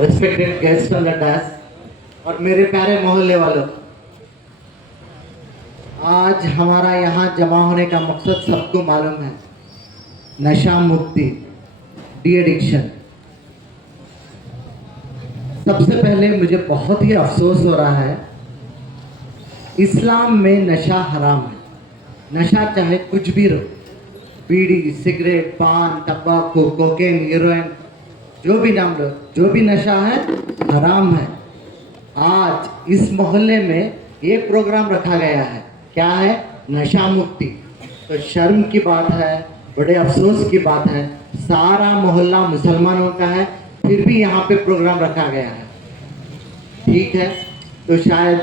Respected guest on the dash और मेरे प्यारे मोहल्ले वालों, आज हमारा यहाँ जमा होने का मकसद सबको मालूम है। नशा मुक्ति, डी एडिक्शन। सबसे पहले मुझे बहुत ही अफसोस हो रहा है, इस्लाम में नशा हराम है। नशा चाहे कुछ भी रहो, बीड़ी, सिगरेट, पान, तंबाकू, कोकेन, हीरोइन, जो भी नाम लो, जो भी नशा है हराम है। आज इस मोहल्ले में ये प्रोग्राम रखा गया है, क्या है? नशा मुक्ति। तो शर्म की बात है, बड़े अफसोस की बात है, सारा मोहल्ला मुसलमानों का है, फिर भी यहाँ पे प्रोग्राम रखा गया है। ठीक है, तो शायद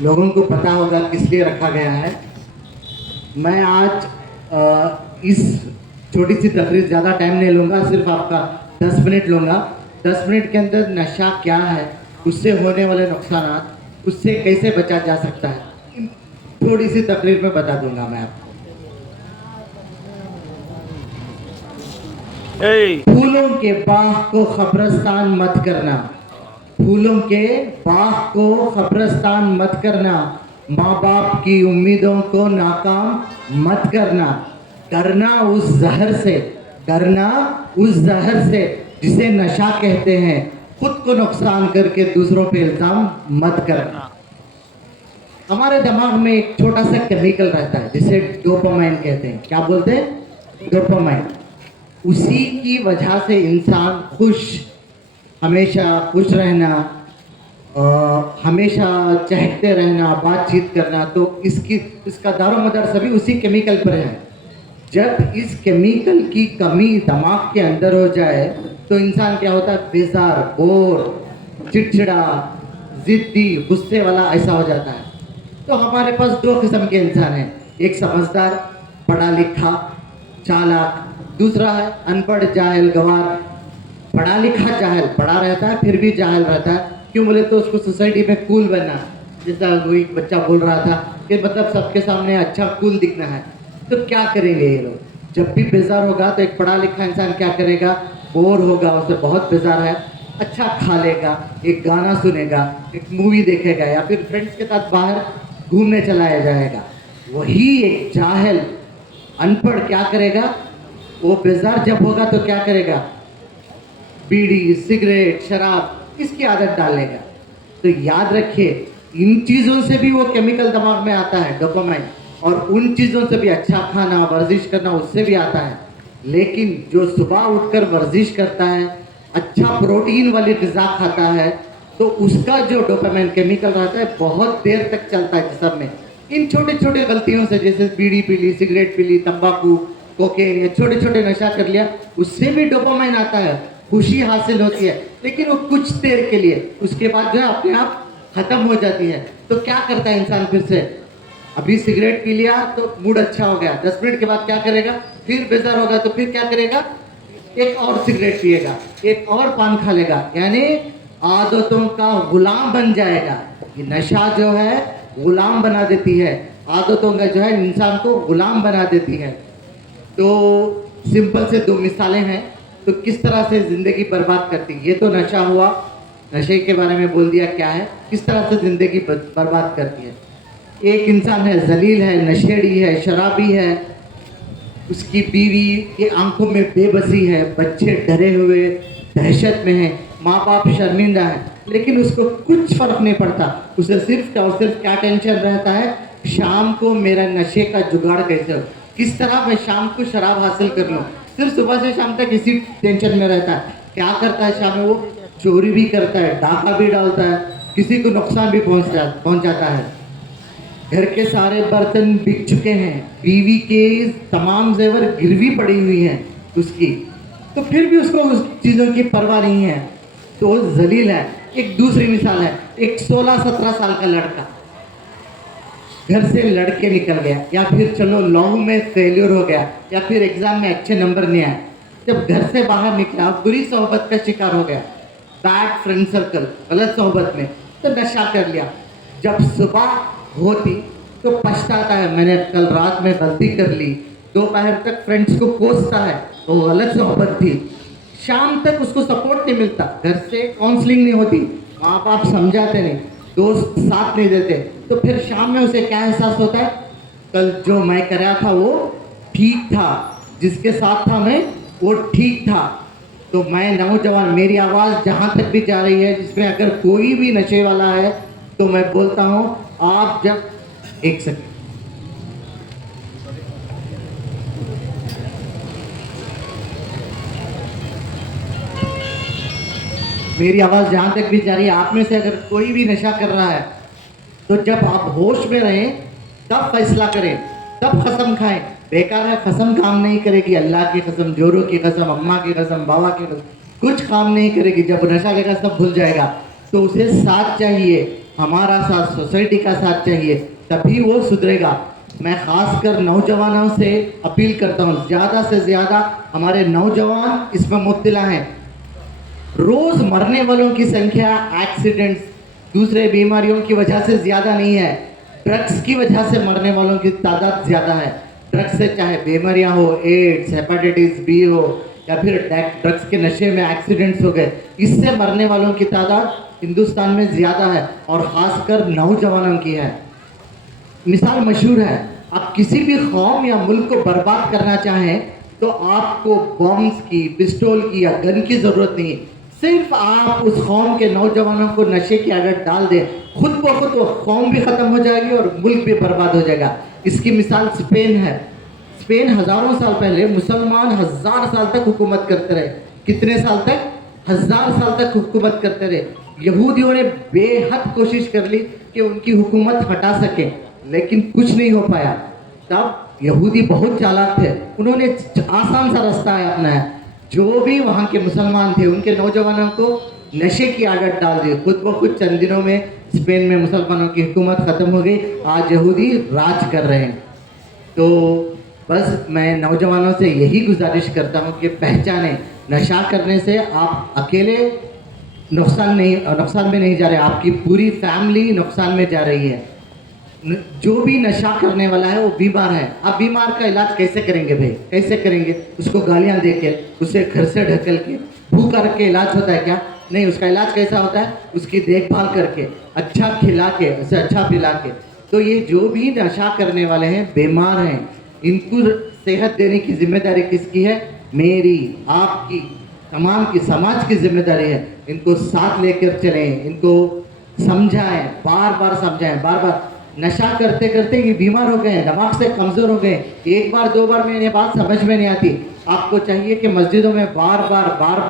लोगों को पता होगा किस लिए रखा गया है। मैं आज इस छोटी सी तकरीर, ज़्यादा टाइम नहीं लूँगा, सिर्फ आपका 10 मिनट लूँगा। 10 मिनट के अंदर नशा क्या है, उससे होने वाले नुकसान, उससे कैसे बचा जा सकता है, थोड़ी सी तकरीर में बता दूंगा मैं आपको। फूलों के बाग को कब्रिस्तान मत करना, फूलों के बाग को कब्रिस्तान मत करना, माँ बाप की उम्मीदों को नाकाम मत करना, डरना उस जहर से, डरना उस जहर से जिसे नशा कहते हैं, खुद को नुकसान करके दूसरों पे इल्जाम मत करना। हमारे दिमाग में एक छोटा सा केमिकल रहता है जिसे डोपामाइन कहते हैं। क्या बोलते हैं? डोपामाइन। उसी की वजह से इंसान हमेशा खुश रहना, हमेशा चहकते रहना, बातचीत करना, तो इसका दारोमदार सभी उसी केमिकल पर है। जब इस केमिकल की कमी दिमाग के अंदर हो जाए तो इंसान क्या होता है? बेजार, बोर, चिड़चिड़ा, जिद्दी, गुस्से वाला ऐसा हो जाता है। तो हमारे पास दो किस्म के इंसान हैं, एक समझदार, पढ़ा लिखा, चालाक, दूसरा है अनपढ़, जाहिल, गवार। पढ़ा लिखा जाहिल, पढ़ा रहता है फिर भी जाहिल रहता है। क्यों बोले तो उसको सोसाइटी में कूल बनना, जैसा वही बच्चा बोल रहा था कि मतलब सबके सामने अच्छा कूल दिखना है। तो क्या करेंगे ये लोग? जब भी बेजार होगा तो एक पढ़ा लिखा इंसान क्या करेगा? बोर होगा, उसे बहुत बेजार है, अच्छा खा लेगा, एक गाना सुनेगा, एक मूवी देखेगा, या फिर फ्रेंड्स के साथ बाहर घूमने चलाया जाएगा। वही एक जाहिल, अनपढ़ क्या करेगा? वो बेजार जब होगा तो क्या करेगा? बीड़ी, सिगरेट, शराब, इसकी आदत डालेगा। तो याद रखिए, इन चीज़ों से भी वो केमिकल दिमाग में आता है, डोपामाइन, और उन चीज़ों से भी अच्छा खाना, वर्जिश करना, उससे भी आता है। लेकिन जो सुबह उठकर वर्जिश करता है, अच्छा प्रोटीन वाली ग़िज़ा खाता है, तो उसका जो डोपामाइन केमिकल रहता है बहुत देर तक चलता है जिस्म में। इन छोटे छोटे गलतियों से, जैसे बीड़ी पी ली, सिगरेट पी ली, तंबाकू, कोकेन, या छोटे छोटे नशा कर लिया, उससे भी डोपामाइन आता है, खुशी हासिल होती है, लेकिन वो कुछ देर के लिए, उसके बाद जो है अपने आप खत्म हो जाती है। तो क्या करता है इंसान? फिर से अभी सिगरेट पी लिया तो मूड अच्छा हो गया, 10 मिनट के बाद क्या करेगा? फिर बेजार होगा तो फिर क्या करेगा? एक और सिगरेट पिएगा, एक और पान खा लेगा, यानी आदतों का गुलाम बन जाएगा। ये नशा जो है गुलाम बना देती है, आदतों का जो है इंसान को गुलाम बना देती है। तो सिंपल से दो मिसालें हैं, तो किस तरह से ज़िंदगी बर्बाद करती है। ये तो नशा हुआ, नशे के बारे में बोल दिया क्या है, किस तरह से ज़िंदगी बर्बाद करती है। एक इंसान है, जलील है, नशेड़ी है, शराबी है, उसकी बीवी की आंखों में बेबसी है, बच्चे डरे हुए दहशत में हैं, माँ बाप शर्मिंदा है, लेकिन उसको कुछ फर्क नहीं पड़ता। उसे सिर्फ और सिर्फ क्या टेंशन रहता है? शाम को मेरा नशे का जुगाड़ कैसे हो, किस तरह मैं शाम को शराब हासिल कर लूँ। सिर्फ सुबह से शाम तक इसी टेंशन में रहता है। क्या करता है शाम में? वो चोरी भी करता है, डाका भी डालता है, किसी को नुकसान भी पहुँचाता है। घर के सारे बर्तन बिक चुके हैं, बीवी के तमाम जेवर गिरवी पड़ी हुई हैं उसकी, तो फिर भी उसको उस चीज़ों की परवाह नहीं है, तो वो जलील है। एक दूसरी मिसाल है, एक 16-17 साल का लड़का घर से लड़के निकल गया, या फिर चलो लॉ में फेल्योर हो गया, या फिर एग्जाम में अच्छे नंबर नहीं आए। जब घर से बाहर निकला, बुरी सोहबत का शिकार हो गया, बैड फ्रेंड सर्कल, गलत सोहबत में, तो नशा कर लिया। जब सुबह होती तो पछताता है, मैंने कल रात में गलती कर ली। दोपहर तक फ्रेंड्स को कोसता है, वो गलत सोहबत थी। शाम तक उसको सपोर्ट नहीं मिलता, घर से काउंसलिंग नहीं होती, माँ बाप समझाते नहीं, दोस्त साथ नहीं देते, तो फिर शाम में उसे क्या एहसास होता है, कल जो मैं कर रहा था वो ठीक था, जिसके साथ था मैं वो ठीक था। तो मैं नौजवान, मेरी आवाज़ जहाँ तक भी जा रही है, जिसमें अगर कोई भी नशे वाला है तो मैं बोलता हूँ, आप जब एक सेकंड, मेरी आवाज़ जहाँ तक भी जा रही है, आप में से अगर कोई भी नशा कर रहा है तो जब आप होश में रहें तब फैसला करें, तब कसम खाएं। बेकार है, कसम काम नहीं करेगी, अल्लाह की कसम, जोरों की कसम, अम्मा की कसम, बाबा की कसम, कुछ काम नहीं करेगी। जब नशा लेगा सब भूल जाएगा। तो उसे साथ चाहिए, हमारा साथ, सोसाइटी का साथ चाहिए, तभी वो सुधरेगा। मैं खासकर नौजवानों से अपील करता हूँ, ज़्यादा से ज़्यादा हमारे नौजवान इसमें मुब्तला हैं। रोज़ मरने वालों की संख्या एक्सीडेंट्स, दूसरे बीमारियों की वजह से ज़्यादा नहीं है, ड्रग्स की वजह से मरने वालों की तादाद ज़्यादा है। ड्रग्स से चाहे बीमारियां हो, एड्स, हेपेटाइटिस बी हो, या फिर ड्रग्स के नशे में एक्सीडेंट्स हो गए, इससे मरने वालों की तादाद हिंदुस्तान में ज़्यादा है और ख़ासकर नौजवानों की है। मिसाल मशहूर है, आप किसी भी कौम या मुल्क को बर्बाद करना चाहें तो आपको बॉम्ब्स की, पिस्टल की या गन की ज़रूरत नहीं, सिर्फ आप उस कौम के नौजवानों को नशे की आदत डाल दें, खुद ब खुद वो कौम भी ख़त्म हो जाएगी और मुल्क भी बर्बाद हो जाएगा। इसकी मिसाल स्पेन है। स्पेन हज़ारों साल पहले मुसलमान 1000 साल तक हुकूमत करते रहे। कितने साल तक? 1000 साल तक हुकूमत करते रहे। यहूदियों ने बेहद कोशिश कर ली कि उनकी हुकूमत हटा सके, लेकिन कुछ नहीं हो पाया। तब यहूदी बहुत चालाक थे, उन्होंने आसान सा रास्ता अपनाया। जो भी वहाँ के मुसलमान थे उनके नौजवानों को नशे की आदत डाल दी। खुद ब खुद चंद दिनों में स्पेन में मुसलमानों की हुकूमत ख़त्म हो गई, आज यहूदी राज कर रहे हैं। तो बस मैं नौजवानों से यही गुजारिश करता हूँ कि पहचानें, नशा करने से आप अकेले नुकसान में नहीं जा रहे, आपकी पूरी फैमिली नुकसान में जा रही है। जो भी नशा करने वाला है वो बीमार है। आप बीमार का इलाज कैसे करेंगे भाई? कैसे करेंगे? उसको गालियाँ दे के, उसे घर से ढकेल के, भूखा रख के इलाज होता है क्या? नहीं। उसका इलाज कैसा होता है? उसकी देखभाल करके, अच्छा खिला के, उसे अच्छा पिला के। तो ये जो भी नशा करने वाले हैं बीमार हैं, इनको सेहत देने की जिम्मेदारी किसकी है? मेरी, आपकी, तमाम की, समाज की जिम्मेदारी है। इनको साथ लेकर चलें, इनको समझाएं, बार बार समझाएं, बार बार। नशा करते करते ये बीमार हो गए हैं, दिमाग से कमज़ोर हो गए। एक बार दो बार में ये बात समझ में नहीं आती। आपको चाहिए कि मस्जिदों में बार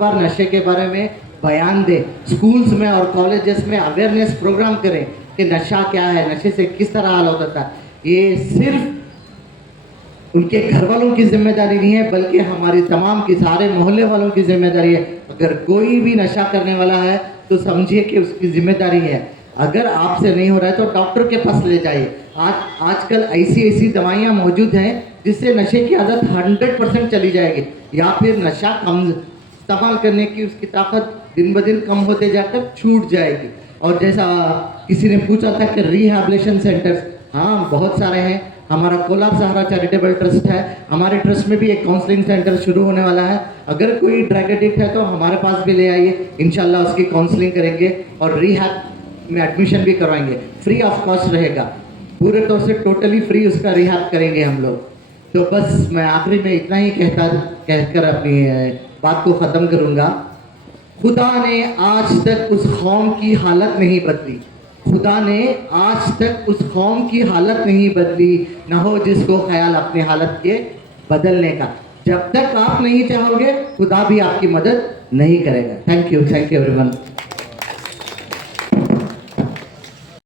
बार नशे के बारे में बयान दें, स्कूल्स में और कॉलेजेस में अवेयरनेस प्रोग्राम करें कि नशा क्या है, नशे से किस तरह हाल होता था। ये सिर्फ उनके घर वालों की जिम्मेदारी नहीं है, बल्कि हमारी तमाम की, सारे मोहल्ले वालों की जिम्मेदारी है। अगर कोई भी नशा करने वाला है तो समझिए कि उसकी जिम्मेदारी है। अगर आपसे नहीं हो रहा है तो डॉक्टर के पास ले जाइए। आजकल ऐसी दवाइयाँ मौजूद हैं जिससे नशे की आदत 100% चली जाएगी, या फिर नशा कम इस्तेमाल करने की उसकी ताकत दिन ब दिन कम होते जाकर छूट जाएगी। और जैसा किसी ने पूछा था कि रिहैबिलिटेशन सेंटर्स, हाँ बहुत सारे हैं। हमारा कोलाब सहारा चैरिटेबल ट्रस्ट है, हमारे ट्रस्ट में भी एक काउंसलिंग सेंटर शुरू होने वाला है। अगर कोई ड्रग एडिक्ट है तो हमारे पास भी ले आइए, इंशाल्लाह उसकी काउंसलिंग करेंगे और रिहैब में एडमिशन भी करवाएंगे, फ्री ऑफ कॉस्ट रहेगा, पूरे तौर से टोटली फ्री उसका रिहैब करेंगे हम लोग। तो बस मैं आखिरी में इतना ही कहकर अपनी बात को ख़त्म करूँगा। खुदा ने आज तक उस कौम की हालत नहीं बदली, खुदा ने आज तक उस कौम की हालत नहीं बदली, ना हो जिसको ख्याल अपनी हालत के बदलने का। जब तक आप नहीं चाहोगे खुदा भी आपकी मदद नहीं करेगा। Thank you everyone.